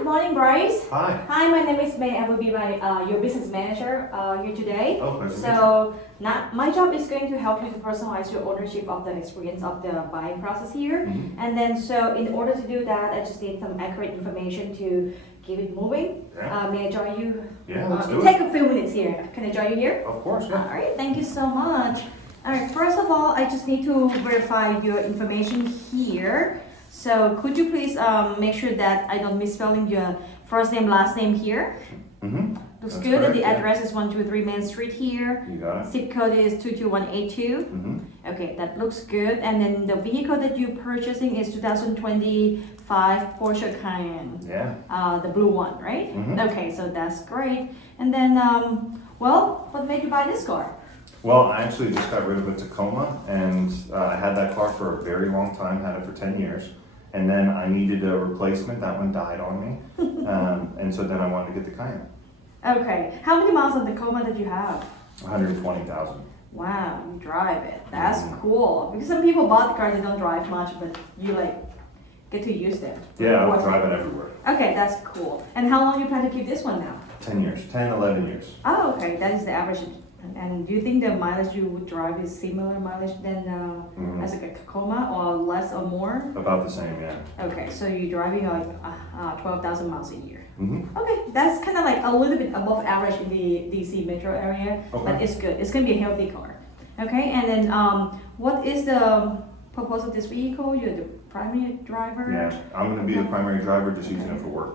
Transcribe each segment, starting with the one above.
good morning, Bryce. Hi. Hi, my name is May. I will be your business manager here today. Oh, pleasure to meet you. So, my job is going to help you to personalize your ownership of the experience of the buying process here. Mhm. And then, so in order to do that, I just need some accurate information to keep it moving. Yeah. May I join you? Yeah, let's do It'll it. take a few minutes here. Can I join you here? Of course, All yeah. right, thank you so much. All right, first of all, I just need to verify your information here. So could you please make sure that I don't misspelling your first name, last name here? Mm-hmm. Looks That's good, and correct, the yeah. address is 123 Main Street here. You got it. Zip code is 22182. Mm-hmm. Okay, that looks good. And then the vehicle that you're purchasing is 2025 Porsche Cayenne. Yeah. The blue one, right? Mhm. Okay, so that's great. And then, well, what made you buy this car? Well, I actually just got rid of a Tacoma, and I had that car for a very long time, had it for 10 years. And then I needed a replacement. That one died on me. And so then I wanted to get the Cayenne. Okay, how many miles on Tacoma did you have? 120,000. Wow, you drive it. That's Mhm. cool. Because some people bought the car, they don't drive much, but you get to use them. Yeah, I would drive it everywhere. Okay, that's cool. And how long you plan to keep this one now? 10 years, 10, 11 years. Oh, okay, that is the average. And do you think the mileage you would drive is similar mileage than Mhm. as a Tacoma, or less or more? About the same, yeah. Okay, so you're driving like 12,000 miles a year. Mm-hmm. Okay, that's kind of like a little bit above average in the DC metro area, but Okay. it's good. It's gonna be a healthy car. Okay, and then what is the purpose of this vehicle? You're the primary driver? Yeah, I'm going to be the primary driver, just using it for work.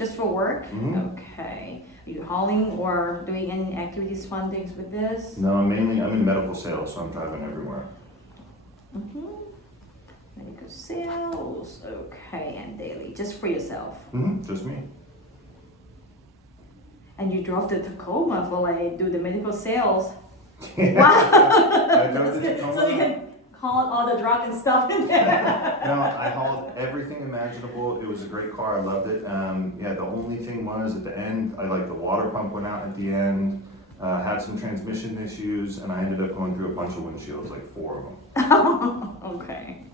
Just for work? Mhm. Okay. Are you hauling or doing any activities, fun things with this? No, I'm in medical sales, so I'm driving everywhere. Mm-hmm. Medical sales. Okay, and daily, just for yourself. Mm-hmm. Just me. And you drove the Tacoma for do the medical sales. I Wow. drove the That's good. Tacoma. So you can haul all the drug and stuff in there. No, I hauled everything imaginable. It was a great car. I loved it. Yeah, the only thing was at the end, the water pump went out at the end. Had some transmission issues, and I ended up going through a bunch of windshields, like 4 of them. Okay.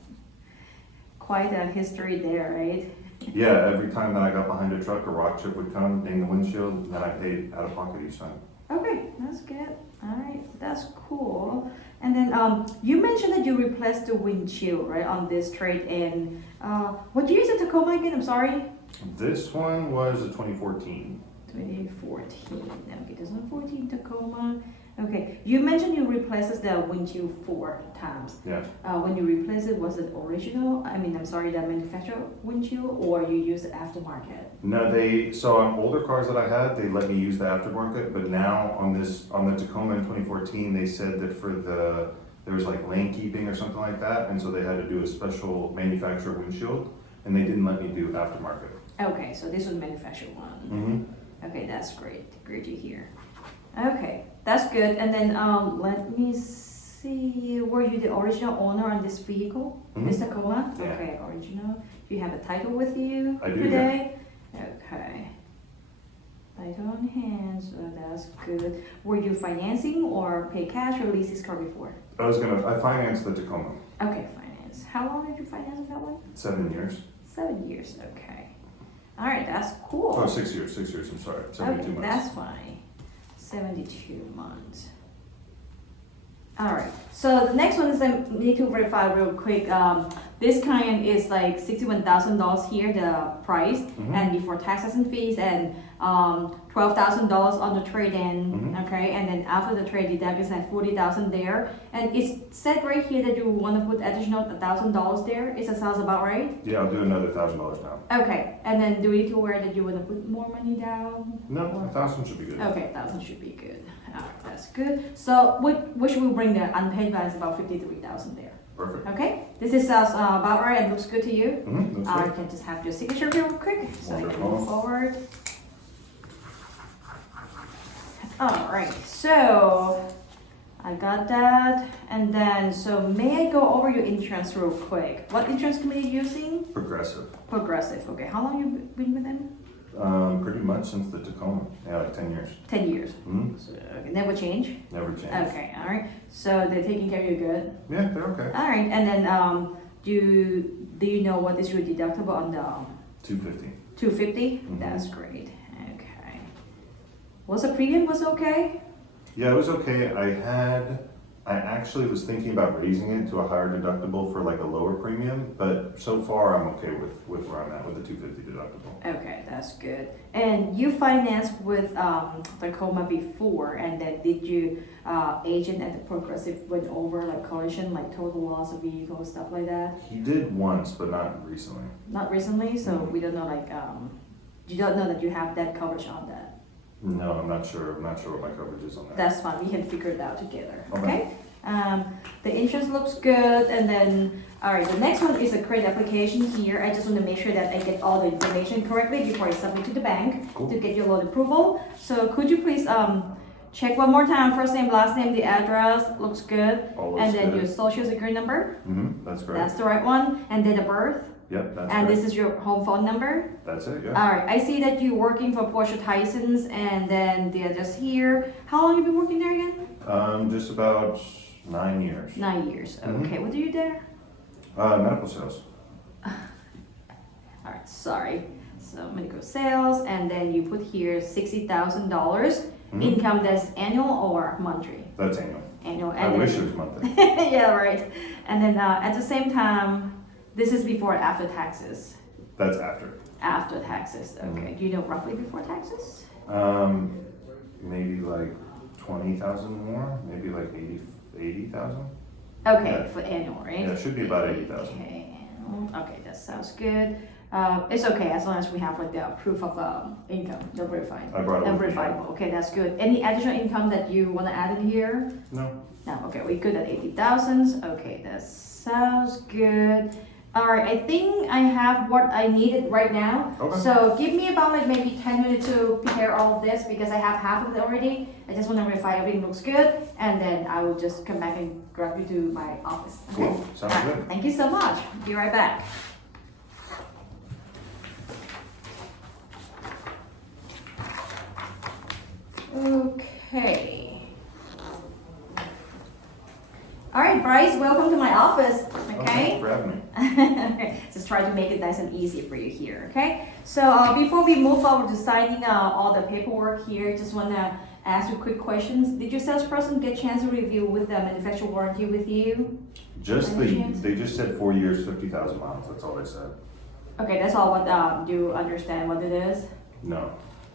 Quite a history there, right? Yeah, every time that I got behind a truck, a rock chip would come, ding the windshield, and then I paid out of pocket each time. Okay, that's good. All right, that's cool. And then you mentioned that you replaced the windshield, right, on this trade-in. What year is the Tacoma again? I'm sorry. This one was a 2014. 2014. Okay, 2014 Tacoma. Okay, you mentioned you replaced the windshield 4 times. Yeah. When you replaced it, was it original? The manufacturer windshield, or you used the aftermarket? No, so on older cars that I had, they let me use the aftermarket, but now on the Tacoma in 2014, they said that there was lane keeping or something like that, and so they had to do a special manufacturer windshield, and they didn't let me do aftermarket. Okay, so this was manufactured one. Mm-hmm. Okay, that's great. Great to hear. Okay, that's good. And then let me see. Were you the original owner on this vehicle, Mhm. this Tacoma? Yeah. Okay, original. Do you have a title with you I do, today? Okay. Title on hand, so that's good. Were you financing or pay cash or lease this car before? I financed the Tacoma. Okay, finance. How long did you finance that one? 7 years. 7 years. Okay. All right, that's cool. Oh, 6 years, I'm sorry, 72 Okay, months. that's fine. 72 months. All right. So the next one is I need to verify real quick. This Cayenne is like $61,000 here, the price, Mhm. and before taxes and fees, and $12,000 on the trade-in. Mhm. Okay, and then after the trade deduction, at 40,000 there. And it's said right here that you want to put additional $1,000 there. Is that sounds about right? Yeah, I'll do another $1,000 now. Okay. And then do we need to aware that you want to put more money down? No, 1,000 should be good. Okay, 1,000 should be good. All right, that's good. So which will bring the unpaid balance about 53,000 there. Perfect. Okay, this is sounds about right and looks good to you. Mm-hmm. That's I good. can just have your signature real quick so I can move forward. All right, so I got that, and then so may I go over your insurance real quick? What insurance company are you using? Progressive. Progressive. Okay, how long you been with them? Pretty much since the Tacoma. Yeah, 10 years. 10 years. Mm-hmm. So, okay, never change. Never changed. Okay, all right. So they're taking care of you good. Yeah, they're okay. All right, and then do you know what is your deductible on the 250. 250? Mhm. That's great. Okay. Was the premium was okay? Yeah, it was okay. I actually was thinking about raising it to a higher deductible for like a lower premium, but so far I'm okay with where I'm at with the 250 deductible. Okay, that's good. And you financed with Tacoma before, and then did you agent at the Progressive went over like collision, like total loss of vehicle, stuff like that? He did once, but not recently. Not recently, so we don't know like you don't know that you have that coverage on that. No, I'm not sure. I'm not sure what my coverage is on that. That's fine, we can figure it out together, Okay. okay? The insurance looks good, and then, all right, the next one is a credit application here. I just want to make sure that I get all the information correctly before I submit to the bank Cool. to get your loan approval. So could you please check one more time, first name, last name, the address, looks good. All looks And then good. your social security number, That's correct. that's the right one, and date of birth, Yep, that's and correct. this is your home phone number. That's it, yeah. All right, I see that you're working for Porsche Tysons, and then the address here. How long you been working there again? Just about 9 years. 9 years. Mhm. Okay, what do you there? Medical sales. All right, sorry. So medical sales, and then you put here $60,000 Mhm. income. That's annual or monthly? That's annual. Annual. I And then, wish it was monthly. yeah, right. And then at the same time, this is before or after taxes? That's after. After taxes. Mm-hmm. Okay. Do you know roughly before taxes? Maybe like 20,000 more, maybe like 80,000. Okay, Yeah. for annual, right? Yeah, it should be about 80,000. Okay, annual. Okay, that sounds good. It's okay as long as we have like the proof of income, the verified. I brought it And with me. verifiable. Okay, that's good. Any additional income that you want to add in here? No. No. Okay, we're good at 80,000. Okay, that sounds good. All right, I think I have what I needed right now. Okay. So give me about like maybe 10 minutes to prepare all of this because I have half of it already. I just want to verify everything looks good, and then I will just come back and grab you to my office. Okay? Cool. Sounds All right, good. thank you so much. Be right back. Okay. All right, Bryce, welcome to my office. Thanks Okay. for having me. Okay, just try to make it nice and easy for you here, okay? So before we move forward to signing all the paperwork here, just want to ask you quick questions. Did your salesperson get a chance to review with the manufacturer warranty with you? Just Any the, chance? they just said 4 years, 50,000 miles. That's all they said. Okay, that's all. What do you understand what it is? No.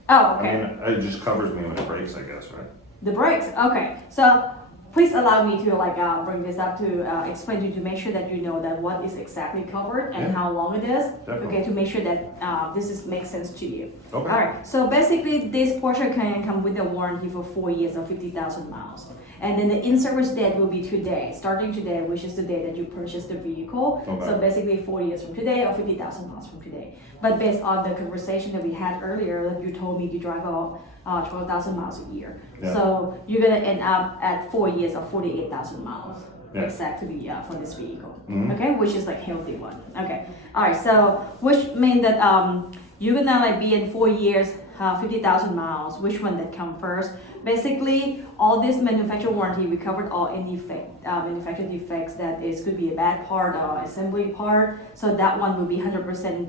Oh, okay. I mean, it just covers me when it breaks, I guess, right? The brakes. Okay, so please allow me to like bring this up to explain to you to make sure that you know that what is exactly covered and Yeah. how long it is. Definitely. Okay, to make sure that this is makes sense to you. Okay. All right. So basically, this Porsche can come with a warranty for 4 years or 50,000 miles. And then the in-service date will be today, starting today, which is the day that you purchase the vehicle. Okay. So basically 4 years from today or 50,000 miles from today. But based on the conversation that we had earlier, that you told me you drive about 12,000 miles a year. Yeah. So you're gonna end up at 4 years or 48,000 miles. Yeah. Exactly for this vehicle. Mhm. Okay, which is like healthy one. Okay, all right. So which mean that you're gonna like be in 4 years, 50,000 miles. Which one that come first? Basically, all this manufacturer warranty we covered all any manufacturer defects that is could be a bad part or assembly part. So that one will be 100%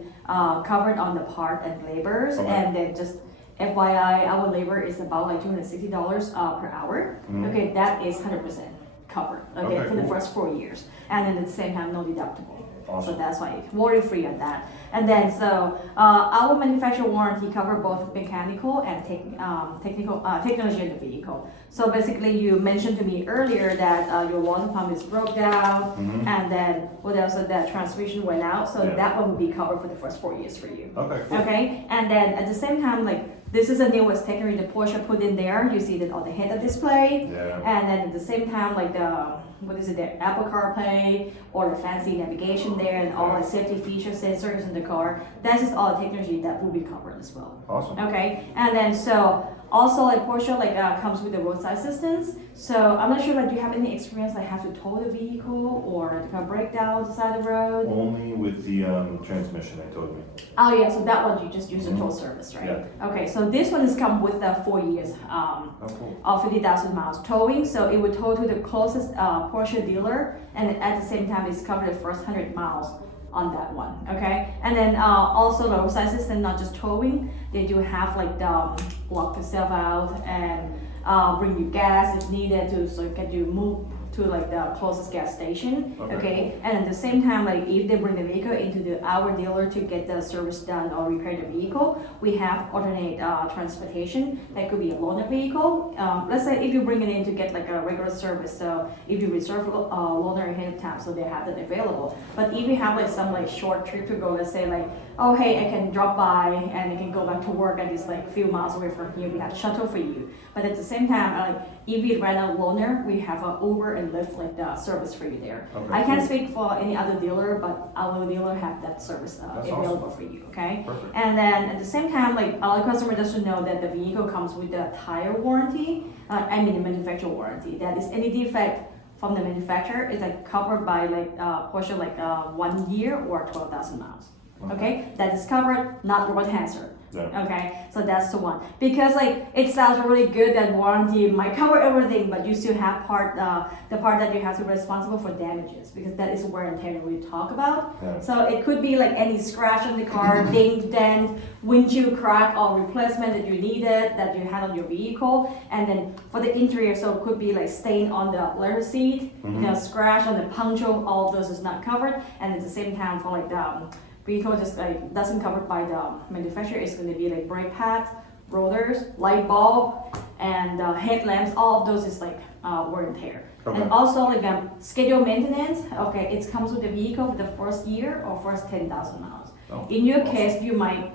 covered on the part and labors. Okay. And then just FYI, our labor is about like $260 per hour. Mhm. Okay, that is 100% covered. Okay, Okay, for the cool. first 4 years, and then at the same time, no deductible. So Awesome. that's why worry free on that. And then so our manufacturer warranty cover both mechanical and technology in the vehicle. So basically, you mentioned to me earlier that your water pump is broke down, Mhm. and then what else? That transmission went out. So Yeah. that one will be covered for the first 4 years for you. Okay, cool. Okay, and then at the same time, like this is the newest technology the Porsche put in there. You see that on the head-up display, Yeah. and then at the same time, like the what is it there, Apple CarPlay or the fancy navigation there, and all the safety feature sensors in the car. That is all the technology that will be covered as well. Awesome. Okay, and then so also like Porsche like comes with the roadside assistance. So I'm not sure like do you have any experience like have to tow the vehicle or the car break down on the side of the road? Only with the transmission, they told me. Oh yeah, so that one you just use the tow service, right? Okay, so this one is come with 4 years Oh, cool. of 50,000 miles towing, so it would tow to the closest Porsche dealer, and at the same time it's covered the first 100 miles on that one, okay? And then also the roadside assistance, not just towing, they do have like block yourself out and bring you gas if needed to so get you move to like the closest gas station, okay? And at the same time, like if they bring the vehicle into our dealer to get the service done or repair the vehicle, we have alternate transportation. That could be a loaner vehicle. Let's say if you bring it in to get like a regular service, so if you reserve a loaner ahead of time, so they have that available. But if you have like some like short trip to go, let's say like, oh hey, I can drop by and I can go back to work and it's like a few miles away from here, we have shuttle for you. But at the same time, like if we rent a loaner, we have an Uber and Lyft like the service for you there. I can't speak for any other dealer, but our dealer have that service available for you, okay? Perfect. And then at the same time, like our customer doesn't know that the vehicle comes with the tire warranty, I mean the manufacturer warranty. That is any defect from the manufacturer is like covered by like portion like 1 year or 12,000 miles. Okay, that is covered, not road hazard. Yeah. Okay, so that's the one. Because like it sounds really good that warranty might cover everything, but you still have the part that you have to be responsible for damages, because that is wear and tear we talk about. Yeah. So it could be like any scratch on the car, ding, dent, windshield crack or replacement that you needed that you had on your vehicle. And then for the interior, so it could be like stain on the leather seat, scratch on the poncho, all of those is not covered. And at the same time for like the vehicle just like doesn't covered by the manufacturer, it's going to be like brake pads, rotors, light bulb, and headlamps. All of those is like wear and tear. Okay. And also like scheduled maintenance. Okay, it comes with the vehicle for the first year or first 10,000 miles. Oh, In your awesome. case, you might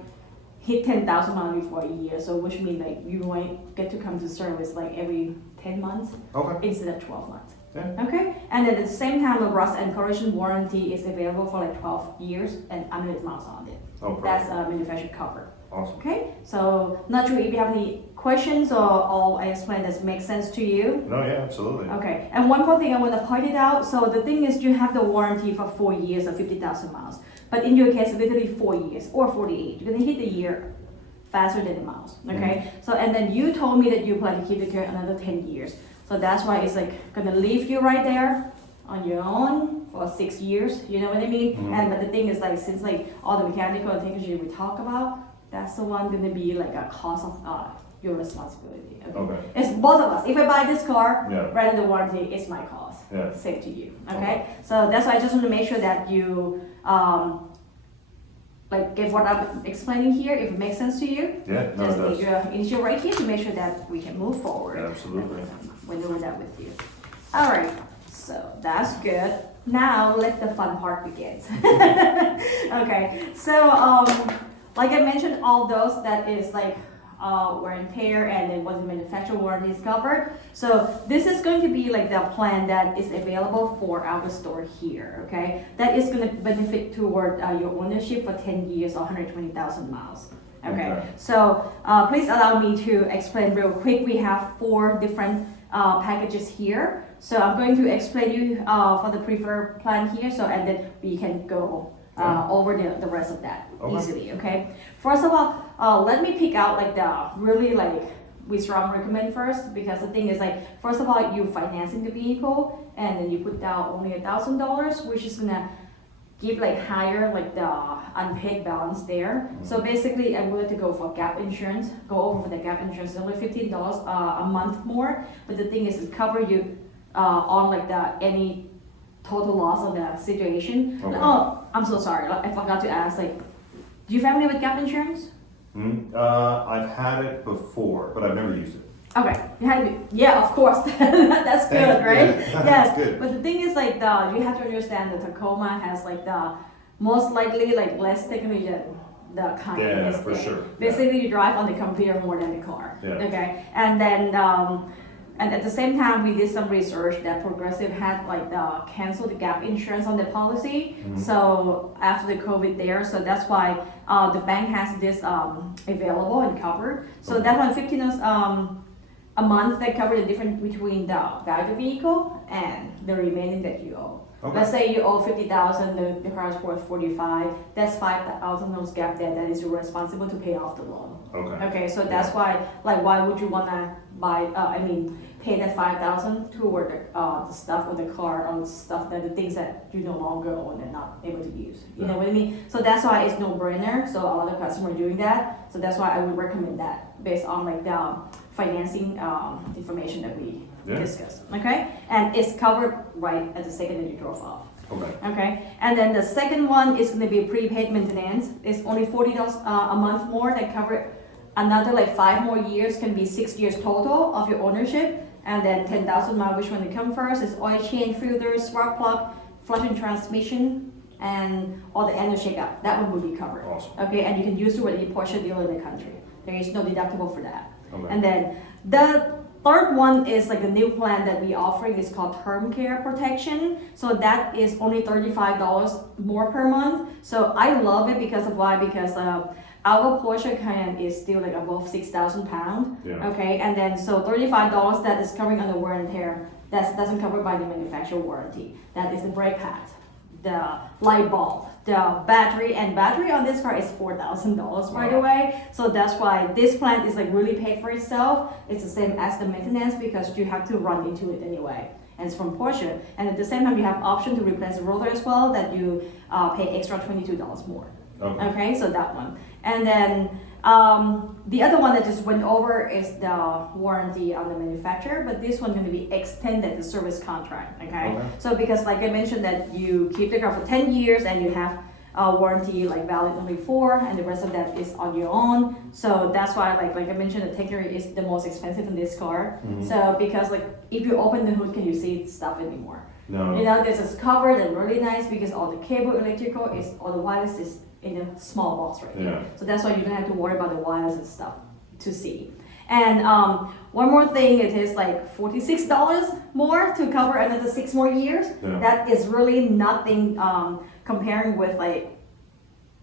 hit 10,000 miles before a year, so which means like you might get to come to service like every 10 months Okay. instead of 12 months. Yeah. Okay, and then at the same time, the rust and corrosion warranty is available for like 12 years and unlimited miles on it. Oh, perfect. That's manufacturer covered. Awesome. Okay, so not sure if you have any questions or all I explained this makes sense to you. No, yeah, absolutely. Okay, and one more thing I want to point it out. So the thing is, you have the warranty for 4 years or 50,000 miles, but in your case, literally 4 years or 48. You're gonna hit the year faster than the miles. Okay, so and then you told me that you plan to keep the car another 10 years. So that's why it's like gonna leave you right there on your own for 6 years. You know what I mean? And but the thing is like since like all the mechanical and technology we talk about, that's the one gonna be like a cost of your responsibility. Okay. It's both of us. If I buy this car, Yeah. right in the warranty, it's my cost. Yeah. Save to you. Okay. So that's why I just want to make sure that you like get what I'm explaining here. If it makes sense to you, Yeah, no, it just does. take your initial right here to make sure that we can move forward. Yeah, absolutely. We're doing that with you. All right, so that's good. Now let the fun part begin. Okay, so like I mentioned, all those that is like wear and tear, and then what the manufacturer warranty is covered. So this is going to be like the plan that is available for our store here. Okay, that is going to benefit toward your ownership for 10 years or 120,000 miles. Okay, so please allow me to explain real quick. We have 4 different packages here. So I'm going to explain you for the preferred plan here. So and then we can go over the rest of that easily. Okay. First of all, let me pick out like the really like we strongly recommend first, because the thing is like first of all you financing the vehicle and then you put down only $1,000, which is gonna give like higher like the unpaid balance there. So basically I'm willing to go for gap insurance, go over for the gap insurance. It's only $15 a month more, but the thing is it cover you on like the any total loss of the situation. Okay. Oh, I'm so sorry, I forgot to ask, like, do you familiar with gap insurance? I've had it before, but I've never used it. Okay, you had to, yeah, of course. That's good, Thank you. right? Yeah, Yes, that's good. but the thing is like you have to understand the Tacoma has like the most likely like less technology than the Cayenne Yeah, is for there. sure. Yeah. Basically, you drive on the computer more than the car. Yeah. Okay, and then and at the same time, we did some research that Progressive had like canceled the gap insurance on the policy. So after the COVID there, so that's why the bank has this available and covered. So that one $15 a month that cover the difference between the value of the vehicle and the remaining that you owe. Okay. Let's say you owe 50,000, the car is worth 45. That's $5,000 gap there that is responsible to pay off the loan. Okay. Okay, so that's why, like, why would you wanna pay that 5,000 toward the stuff on the car or stuff that the things that you no longer own and not able to use. You know what I mean? So that's why it's no brainer. So a lot of customers are doing that. So that's why I would recommend that based on like the financing information that we discussed. Okay, and it's covered right at the second that you drove off. Okay, and then the second one is going to be prepaid maintenance. It's only $40 a month more that cover another like 5 more years, can be 6 years total of your ownership, and then 10,000 miles. Which one to come first is oil change, filters, spark plug, flushing transmission, and all the engine shake-up. That one will be covered. Awesome. Okay, and you can use it with any Porsche dealer in the country. There is no deductible for that. Okay. And then the third one is like a new plan that we offering is called Term Care Protection. So that is only $35 more per month. So I love it because of why? Because our Porsche Cayenne is still like above 6,000 pounds. Yeah. Okay, and then so $35 that is covering under wear and tear. That doesn't cover by the manufacturer warranty. That is the brake pad, the light bulb, the battery, and battery on this car is $4,000 by the way. So that's why this plan is like really paid for itself. It's the same as the maintenance because you have to run into it anyway. And it's from Porsche. And at the same time, you have option to replace the rotor as well that you pay extra $22 more. Okay, so that one. And then the other one that just went over is the warranty on the manufacturer, but this one going to be extended, the service contract, okay? So because like I mentioned that you keep the car for 10 years and you have warranty like valid only 4 and the rest of that is on your own. So that's why like I mentioned the Technory is the most expensive in this car. So because like if you open the hood, can you see stuff anymore? No. You know, this is covered and really nice because all the cable electrical is, all the wireless is in a small box right here. So that's why you don't have to worry about the wires and stuff to see. And one more thing, it is like $46 more to cover another 6 more years. That is really nothing comparing with like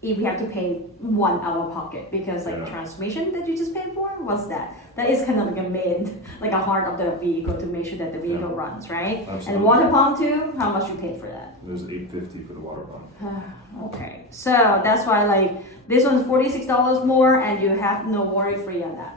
if you have to pay one out of pocket because like transmission that you just paid for, what's that? That is kind of like a main, like a heart of the vehicle to make sure that the vehicle runs, right? Absolutely. And water pump too, how much you paid for that? There's $850 for the water pump. Okay, so that's why like this one's $46 more and you have no worry free on that.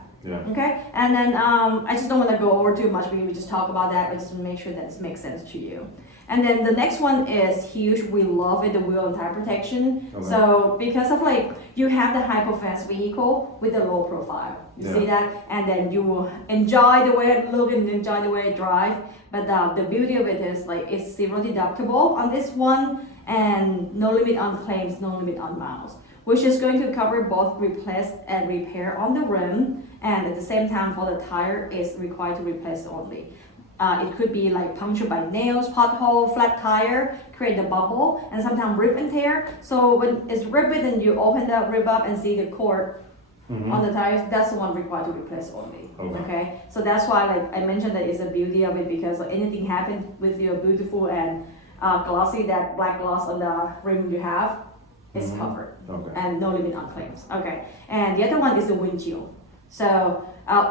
Okay, and then I just don't want to go over too much because we just talk about that, but just to make sure that it makes sense to you. And then the next one is huge. We love it, the wheel and tire protection. So because of like you have the high performance vehicle with the low profile, you see that, and then you will enjoy the way it looks and enjoy the way it drive. But the beauty of it is like it's 0 deductible on this one and no limit on claims, no limit on miles, which is going to cover both replace and repair on the rim, and at the same time for the tire is required to replace only. It could be like punctured by nails, pothole, flat tire, create a bubble, and sometimes rip and tear. So when it's ripped and you open the rib up and see the cord on the tires, that's the one required to replace only. Okay, so that's why like I mentioned that is the beauty of it because like, anything happen with your beautiful and glossy, that black gloss on the rim you have, is covered and no limit on claims. Okay, and the other one is the windshield. So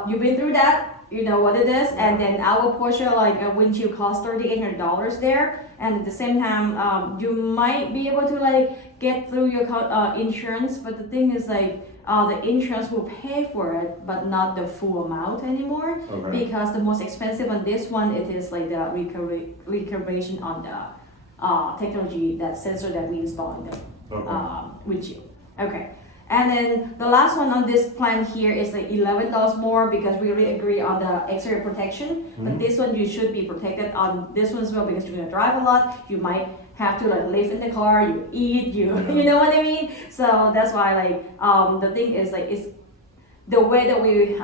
you've been through that. You know what it is, and then our Porsche like a windshield costs $3,800 there, and at the same time you might be able to like get through your insurance, but the thing is like the insurance will pay for it, but not the full amount anymore because the most expensive on this one it is like the recalibration on the technology, that sensor that we install in the windshield. Okay. And then the last one on this plan here is like $11 more because we really agree on the exterior protection. But this one you should be protected on this one as well because you're gonna drive a lot. You might have to like live in the car, you eat, you know what I mean? So that's why like the thing is like it's the way that we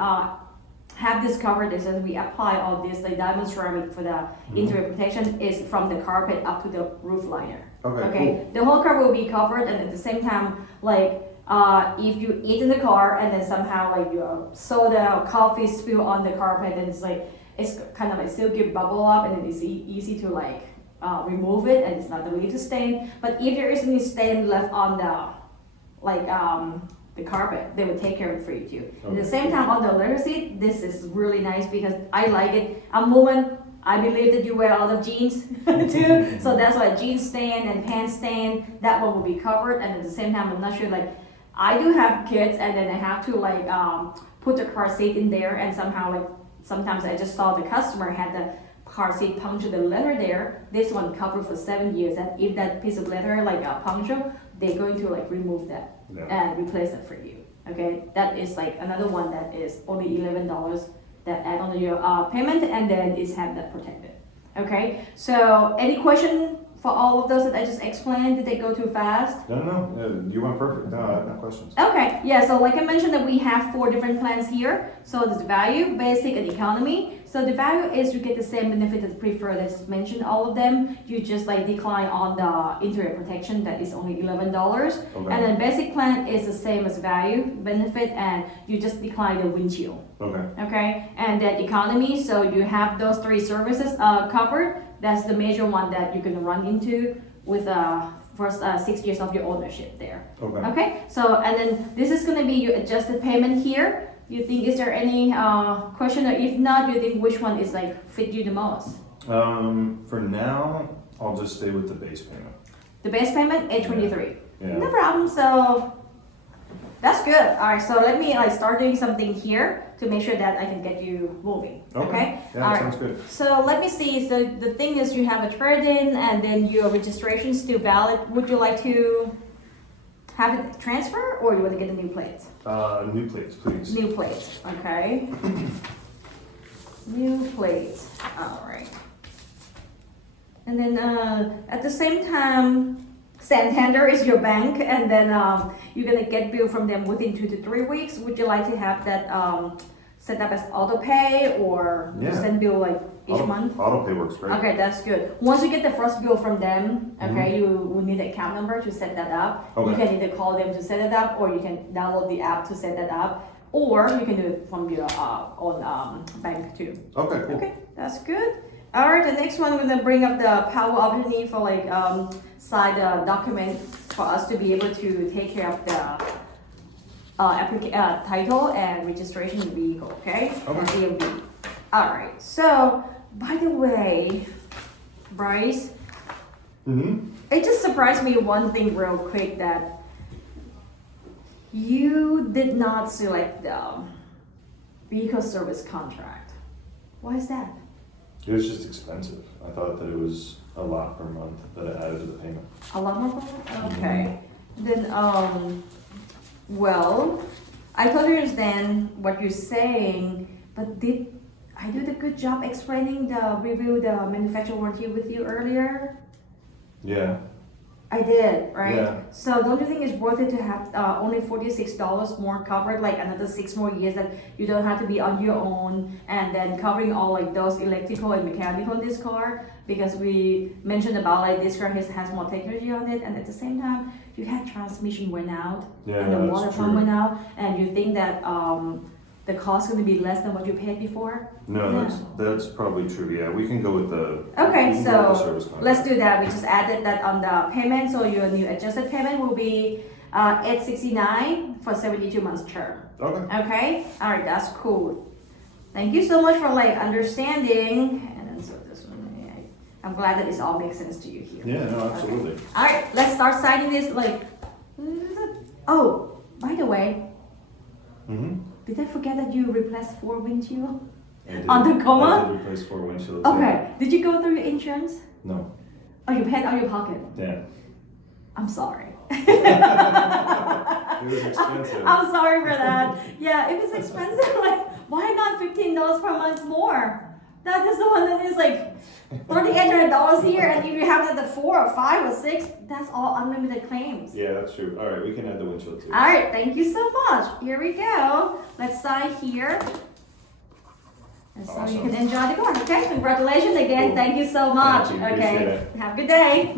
have this covered is that we apply all this like diamond ceramic for the interior protection is from the carpet up to the roof liner. Okay. The whole car will be covered, and at the same time like if you eat in the car and then somehow like your soda or coffee spill on the carpet, then it's like it's kind of like still give bubble up and it's easy to like remove it and it's not the way to stain. But if there is any stain left on the like the carpet, they will take care of it for you too. At the same time on the leather seat, this is really nice because I like it. I'm a woman, I believe that you wear a lot of jeans too, so that's why jeans stain and pants stain, that one will be covered. And at the same time, I'm not sure like I do have kids and then I have to like put the car seat in there and somehow like sometimes I just saw the customer had the car seat puncture the letter there. This one covered for 7 years. And if that piece of letter like a puncture, they're going to like remove that Yeah. and replace it for you. Okay, that is like another one that is only $11 that add on to your payment, and then it's have that protected. Okay, so any question for all of those that I just explained? Did they go too fast? No, you went perfect. No, I have no questions. Okay, yeah, so like I mentioned that we have 4 different plans here. So there's value, basic, and economy. So the value is you get the same benefit as preferred as mentioned, all of them. You just like decline on the interior protection that is only $11. Okay. And then basic plan is the same as value, benefit, and you just decline the windshield. Okay. Okay, and then economy, so you have those 3 services covered. That's the major one that you're gonna run into with first 6 years of your ownership there. Okay. Okay, so and then this is gonna be your adjusted payment here. You think is there any question, or if not, you think which one is like fit you the most? For now, I'll just stay with the base payment. The base payment, $823. Yeah. No problem. So that's good. All right, so let me like start doing something here to make sure that I can get you moving. Okay. Yeah, All right. sounds good. So let me see. So the thing is, you have a trade-in, and then your registration is still valid. Would you like to have it transfer, or you want to get a new plate? New plates, please. New plate. Okay. New plate. All right. And then at the same time, Santander is your bank, and then you're gonna get bill from them within 2 to 3 weeks. Would you like to have that set up as auto pay, or Yeah. send bill like each month? Auto pay works great. Okay, that's good. Once you get the first bill from them, okay, you will need an account number to set that up. You Okay. can either call them to set it up, or you can download the app to set that up, or you can do it from your own bank too. Okay, cool. Okay, that's good. All right, the next one, we're gonna bring up the power of attorney for like side document for us to be able to take care of the title and registration of the vehicle, okay? Okay. And DMV. All right, so by the way, Bryce, it just surprised me one thing real quick, that you did not select the vehicle service contract. Why is that? It was just expensive. I thought that it was a lot per month that it added to the payment. A lot more problem? Okay. Then, well, I totally understand what you're saying, but did I do the good job explaining review the manufacturer warranty with you earlier? Yeah. I did, right? Yeah. So don't you think it's worth it to have only $46 more covered, like another 6 more years that you don't have to be on your own, and then covering all like those electrical and mechanical in this car? Because we mentioned about like this car has more technology on it, and at the same time you had transmission went out, Yeah, and the that's water true. pump went out, and you think that the cost going to be less than what you paid before? No, Yeah. that's probably true. Yeah, we can go with the. Okay, we can go with the so service contract. let's do that. We just added that on the payment, so your new adjusted payment will be $869 for 72 months term. Okay. Okay, all right, that's cool. Thank you so much for like understanding. And then so this one, I'm glad that this all makes sense to you here. Yeah, no, absolutely. All right, let's start signing this. Like, oh, by the way, did I forget that you replaced 4 windshield? On the Tacoma? I did replace 4 windshields. Okay, did you go through your insurance? No. Oh, you paid out of your pocket. Yeah. I'm sorry. It was expensive. I'm sorry for that. Yeah, if it's expensive, like, why not $15 per month more? That is the one that is like $3,800 here, and if you have like the 4 or 5 or 6, that's all unlimited claims. Yeah, that's true. All right, we can add the windshield too. All right, thank you so much. Here we go. Let's sign here. And so you Awesome. can enjoy the car. Okay, congratulations again. Cool. Thank you so much. Thank you. Okay, Appreciate it. have a good day.